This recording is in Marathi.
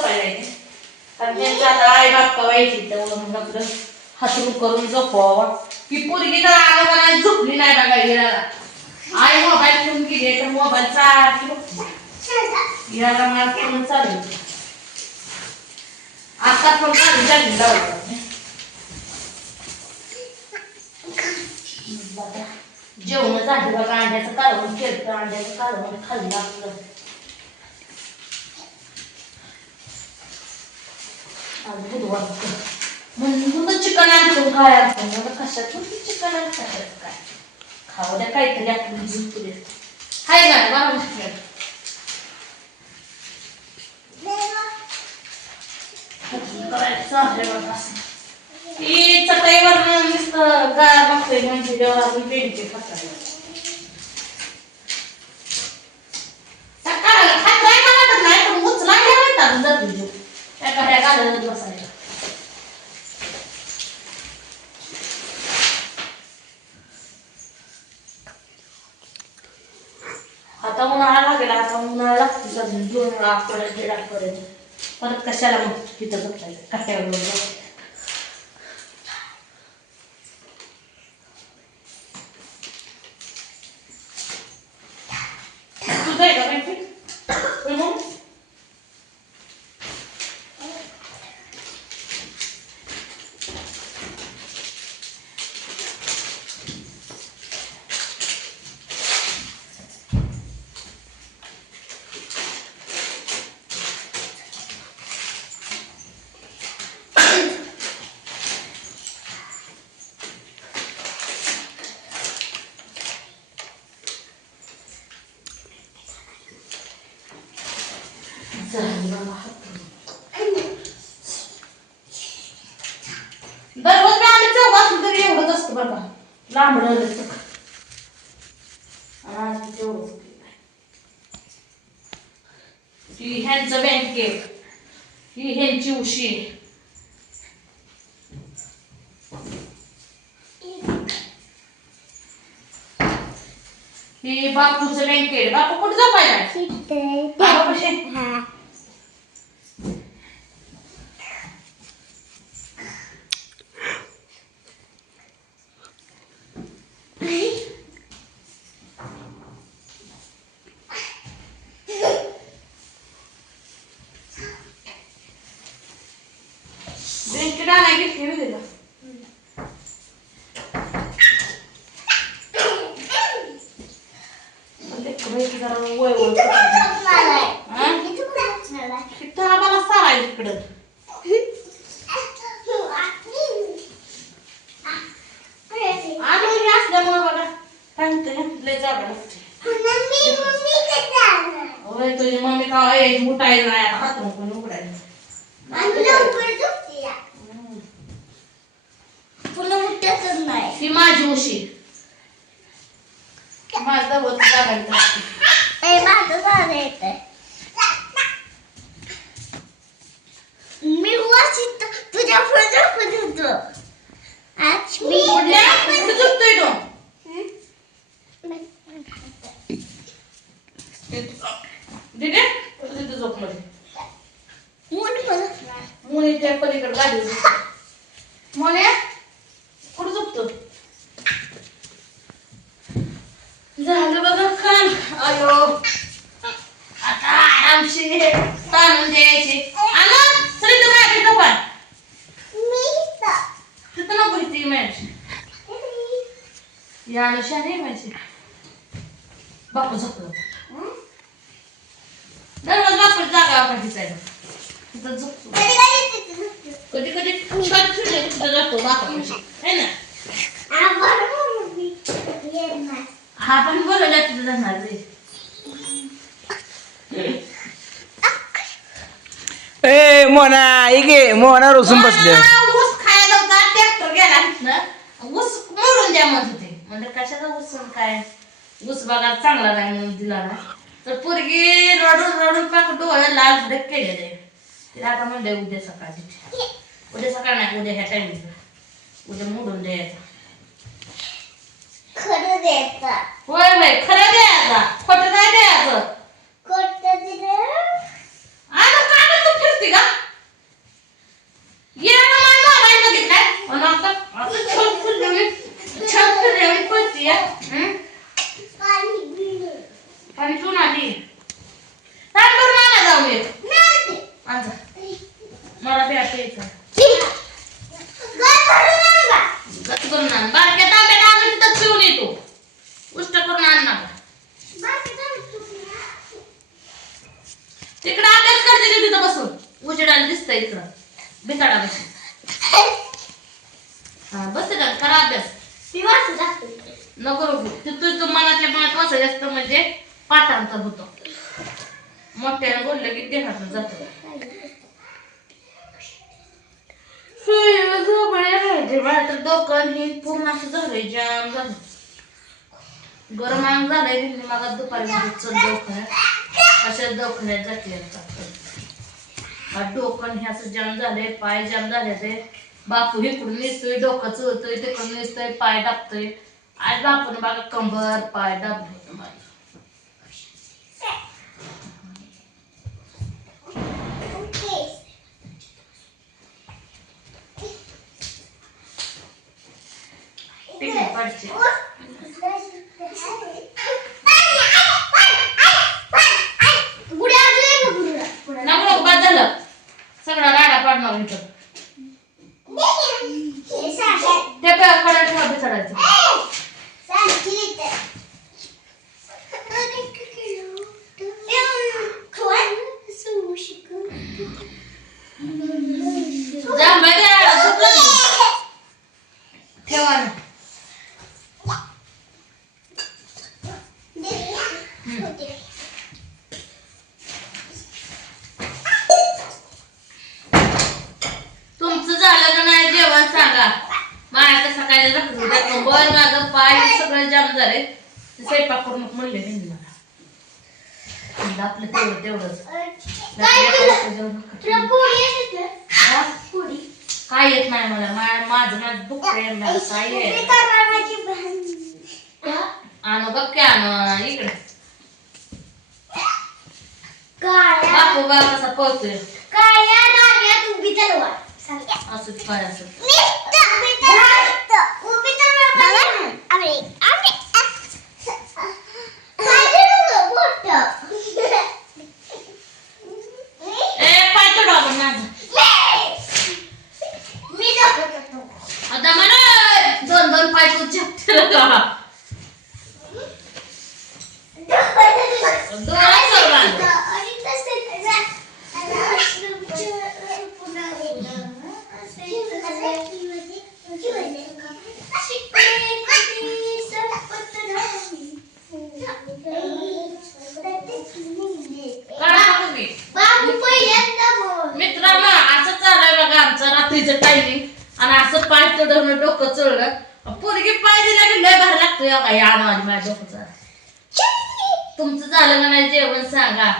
झोपायला कारण त्यांचं आता आई बाप्पा व्हायची तर मग आपलं हातरून करून झोपवावा की पोरगी तर आगापणा झोपली नाही बघा गेला आई मोबाईल घेऊन गेली तर मोबाईल चार्ज याला मला फोन चालू आता पण चालू झाली लावला जेवण झाली बघा अंड्याचं कालवण केलं अंड्याचं कालवण खाल्लं आपलं बुधवार म्हणून चिकन आणतो काय आणतो मला कशातून चिकन आणतात काय खाऊ द्या काहीतरी आपली जीव पुढे हाय ना बरोबर करायचं आहे बघा ही चटईवर नुसतं गार बघतोय म्हणजे जेव्हा आपण पेंडचे खातायला सकाळ खात नाही का वाटत नाही पण उचला घ्यावा जातो जीव त्या कड्या घालत बसायला आता उन्हाळा लागेल आता उन्हाळा लागते अजून 2 आठवड्यात 1.5 आठवड्यात परत कशाला मग तिथं बसायचं कट्यावर तुझं आहे का माहिती दररोज मी आम्ही चौघात तरी एवढंच असतं बघा लांबड आणि तेवढं ही ह्यांचं बँकेट ही ह्यांची उशी ही बापूचं बँकेट बापू कुठं झोपायला बँकेट आणाय घेतली मी तिला जरा वय तिथं आम्हाला साराय तिकडं आणि असल्यामुळे बघा काय म्हणते लय जागा लागते तुझी मम्मी का मुठायला नाही आता हात पण उघडायला ही माझी उशी माझं होत मी वाचित तुझ्या पुढे होतो आज मी झोपतोय तो दिदे तिथं झोप मध्ये मुली त्या पलीकडे गाडी मोने कुठं झोपतो झालं बघा खान अयो आता आरामशीर ताणून द्यायचे आलं सरी तू काय भेटो पण तिथं नको इथे मॅच या अनुषा नाही मॅच बापू झोपलो दररोज बापू जागा आपण दिसायला तिथं झोपतो कधी कधी छत फिरले तिथं जातो बापापाशी है ना हा पण बरोबर तिथं जाणार रे ए मोना इगे मोना रोसून बसले ऊस खायला होता ट्रॅक्टर गेला ना ऊस मोडून द्या म्हणत होते म्हणजे कशाचा ऊस काय ऊस बघा चांगला नाही म्हणून दिला ना तर पोरगी रडून रडून पाक डोळे लाल धडक केलेले तिला आता म्हणले उद्या सकाळ नाही उद्या ह्या टाइमिंगला उद्या मोडून द्यायचा खरं द्यायचा होय होय खरं द्यायचा खोटं नाही द्यायचं खोटं दिलं आता का तू फिरती का तिकडं अभ्यास करते का तिथं बसून उजेडाला दिसतंय इकडं बिताडा बसून हा बस करा अभ्यास मी वाचू दाखवते. नको नको तू मनातल्या मनात वाचायचं असतं म्हणजे पाठांतर होतं मोठ्याने बोललं की देहातून जातं मला तर डोकं हे पूर्ण असं झालंय जाम झालं गरम अंग झालंय मला दुपारी चल दवाखान्यात अशा दवाखान्यात जाते आता डोकं हे असं जाम झालंय पाय जाम झाले ते बापू इकडून नेसतोय डोकं चोळतोय तिकडून नेसतोय पाय दाबतोय आज बापून बघा कंबर पाय दाबले माझे पडचे नको बाद झालं सगळा राडा पाडणार इथं ते कडे ठेवा चढायचं ठेवा ना तुमचं झालं का नाही जेवण सांगा माझ्या तर सकाळी रखडू बर माझं पाय सगळं जाम झाले स्वयंपाक करून म्हणले नाही मला आपलं तेवढंच काय येत नाही मला माझं दुःख काय आण बघ काय आण इकडे बापू बा कसा पळतोय असं काय असं पाय चढवा आपण माझं आता मला दोन पाय तू मित्रांनो असं चाललंय बघा आमचं रात्रीचं टायमिंग आणि असं पाय चढवणं डोकं चढलं पोरगी पाय दिला की लय भारी लागतोय माझ्या डोकं तुमचं झालं का नाही जेवण सांगा